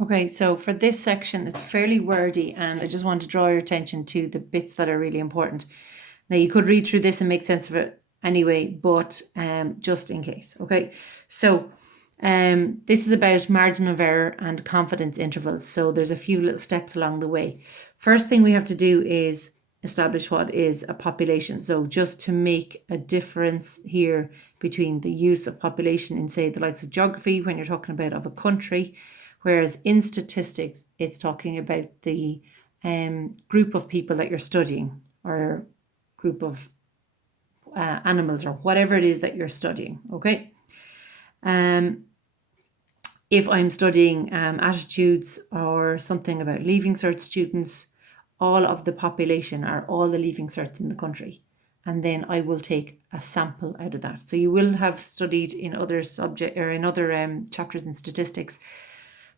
Okay, so for this section, it's fairly wordy, and I just want to draw your attention to the bits that are really important. Now, you could read through this and make sense of it anyway, but just in case. Okay, so this is about margin of error and confidence intervals. So there's a few little steps along the way. First thing we have to do is establish what is a population. So just to make a difference here between the use of population in, say, the likes of geography, when you're talking about of a country, whereas in statistics, it's talking about the group of people that you're studying, or group of animals, or whatever it is that you're studying, okay? If I'm studying attitudes or something about Leaving Cert students, all of the population are all the Leaving Certs in the country. And then I will take a sample out of that. So you will have studied in other chapters in statistics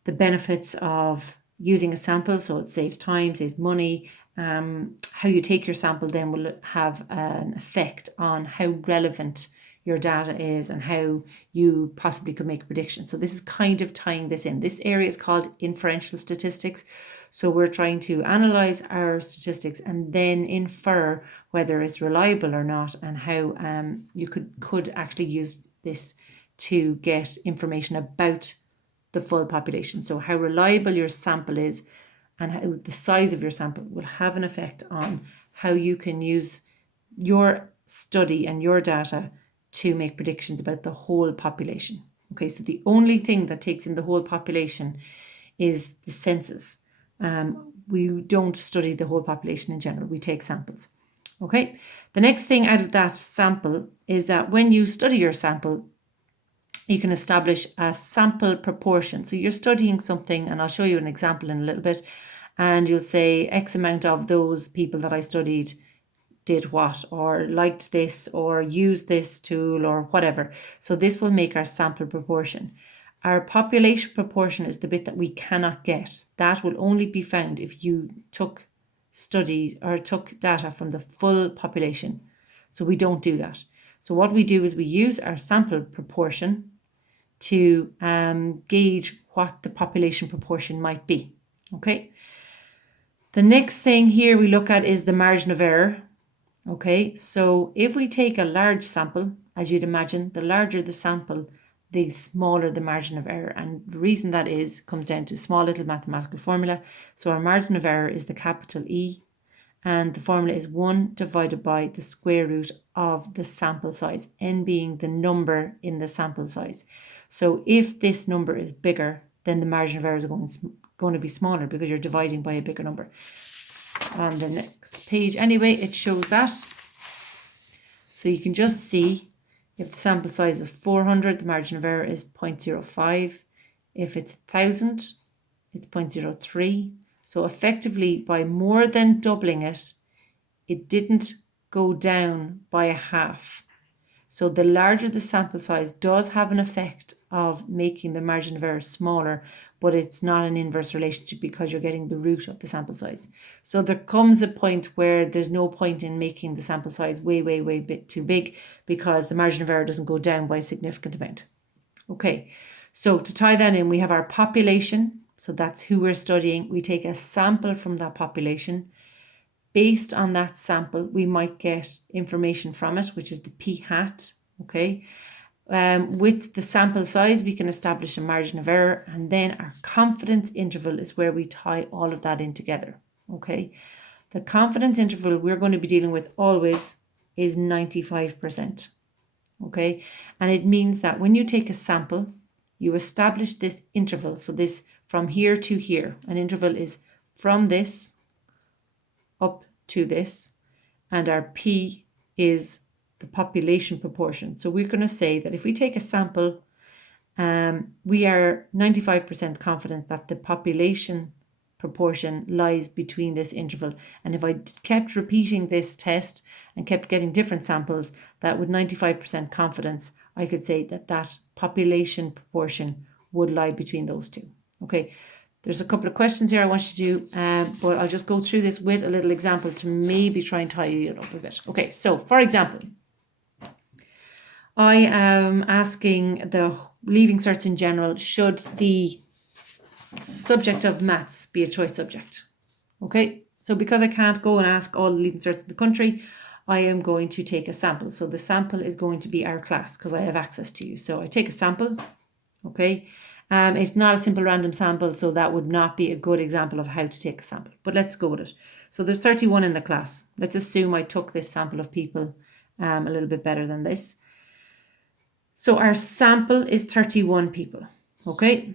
the benefits of using a sample. So it saves time, saves money. How you take your sample then will have an effect on how relevant your data is and how you possibly could make a prediction. So this is kind of tying this in. This area is called inferential statistics. So we're trying to analyze our statistics and then infer whether it's reliable or not, and how you could actually use this to get information about the full population. So how reliable your sample is and how the size of your sample will have an effect on how you can use your study and your data to make predictions about the whole population. Okay, so the only thing that takes in the whole population is the census. We don't study the whole population in general, we take samples. Okay, the next thing out of that sample is that when you study your sample, you can establish a sample proportion. So you're studying something, and I'll show you an example in a little bit, and you'll say X amount of those people that I studied did what, or liked this, or used this tool, or whatever. So this will make our sample proportion. Our population proportion is the bit that we cannot get. That will only be found if you took studies or took data from the full population. So we don't do that. So what we do is we use our sample proportion to gauge what the population proportion might be. Okay. The next thing here we look at is the margin of error. Okay, so if we take a large sample, as you'd imagine, the larger the sample, the smaller the margin of error. And the reason that comes down to a small little mathematical formula. So our margin of error is the capital E, and the formula is 1 divided by the square root of the sample size, n being the number in the sample size. So if this number is bigger, then the margin of error is going to be smaller because you're dividing by a bigger number. On the next page anyway, it shows that. So you can just see if the sample size is 400, the margin of error is 0.05. If it's 1000, it's 0.03. So effectively, by more than doubling it, it didn't go down by a half. So the larger the sample size does have an effect of making the margin of error smaller, but it's not an inverse relationship because you're getting the root of the sample size. So there comes a point where there's no point in making the sample size way bit too big, because the margin of error doesn't go down by a significant amount. Okay, so to tie that in, we have our population. So that's who we're studying. We take a sample from that population. Based on that sample, we might get information from it, which is the p hat, okay? With the sample size, we can establish a margin of error, and then our confidence interval is where we tie all of that in together, okay? The confidence interval we're going to be dealing with always is 95%, okay? And it means that when you take a sample, you establish this interval. So this from here to here, an interval is from this up to this, and our P is the population proportion. So we're going to say that if we take a sample, we are 95% confident that the population proportion lies between this interval. And if I kept repeating this test and kept getting different samples, that with 95% confidence, I could say that that population proportion would lie between those two. Okay. There's a couple of questions here I want you to do, but I'll just go through this with a little example to maybe try and tidy it up a bit. Okay, so for example, I am asking the Leaving Certs in general, should the subject of maths be a choice subject. Okay, so because I can't go and ask all the Leaving Certs in the country, I am going to take a sample. So the sample is going to be our class because I have access to you. So I take a sample, okay. It's not a simple random sample, so that would not be a good example of how to take a sample. But let's go with it. So there's 31 in the class. Let's assume I took this sample of people a little bit better than this. So our sample is 31 people, okay.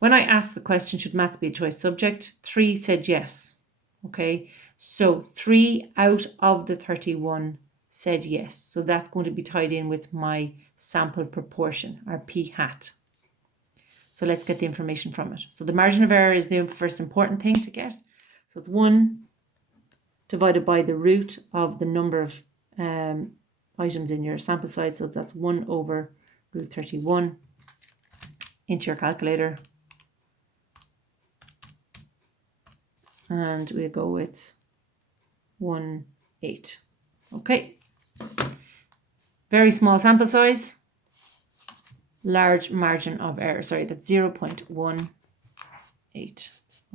When I asked the question, should maths be a choice subject, 3 said yes, okay. So 3 out of the 31 said yes. So that's going to be tied in with my sample proportion, our p hat. So let's get the information from it. So the margin of error is the first important thing to get. So it's 1 divided by the root of the number of items in your sample size. So that's 1 over root 31 into your calculator. And we'll go with 1.8. Okay. Very small sample size. Large margin of error. Sorry, that's 0.18.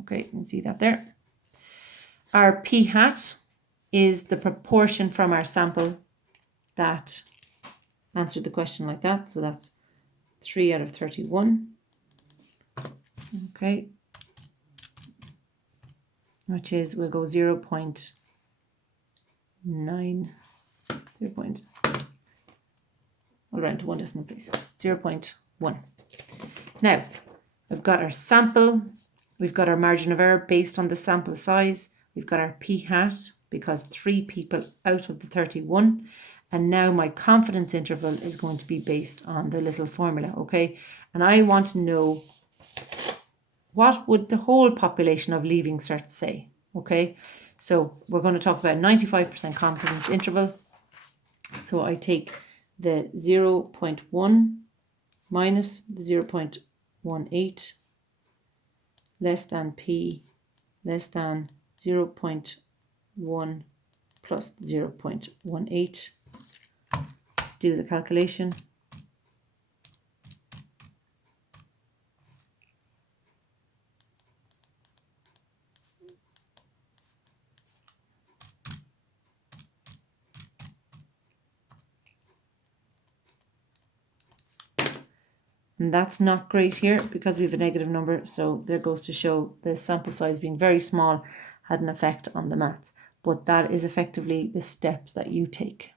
Okay, you can see that there. Our p hat is the proportion from our sample that answered the question like that. So that's 3 out of 31. Okay. Which is, we'll go 0.9. I'll round to 1 decimal place. 0.1. Now, we've got our sample. We've got our margin of error based on the sample size. We've got our p hat because 3 people out of the 31. And now my confidence interval is going to be based on the little formula, okay? And I want to know, what would the whole population of Leaving Cert say, okay? So we're going to talk about 95% confidence interval. So I take the 0.1 minus the 0.18 less than p less than 0.1 plus 0.18. Do the calculation. And that's not great here because we have a negative number. So there goes to show the sample size being very small had an effect on the maths. But that is effectively the steps that you take.